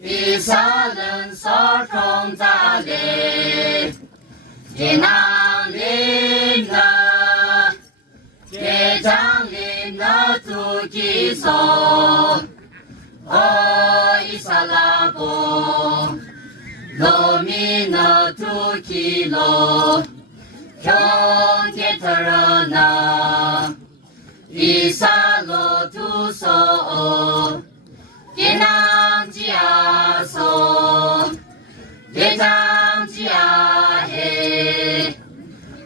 以色列所创造的，天堂里的，天降临的主基督，哦，以色列国，罗米的主基督，兄弟的人呐，以色列主所。天堂之阿索，天堂之阿嘿，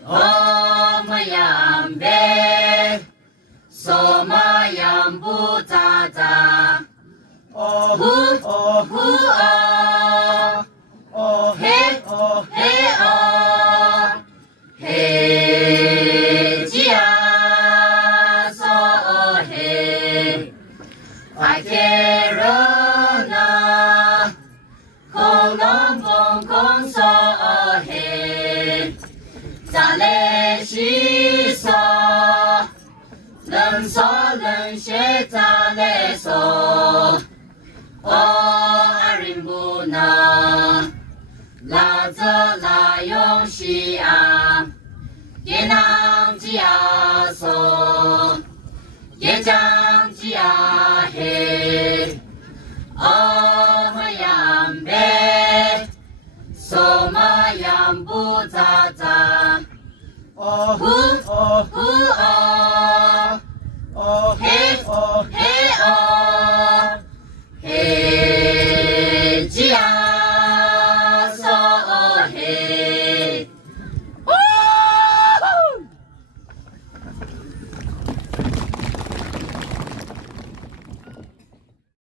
我们扬贝，索马扬布扎扎，哦哦哦哦嘿哦嘿哦嘿之阿索嘿。爱天人呐，恐龙蹦恐索嘿，咱嘞西索，人索人学咱嘞索，哦阿人不呐，拉着拉用西啊，也能吉阿索。也将吉阿嘿。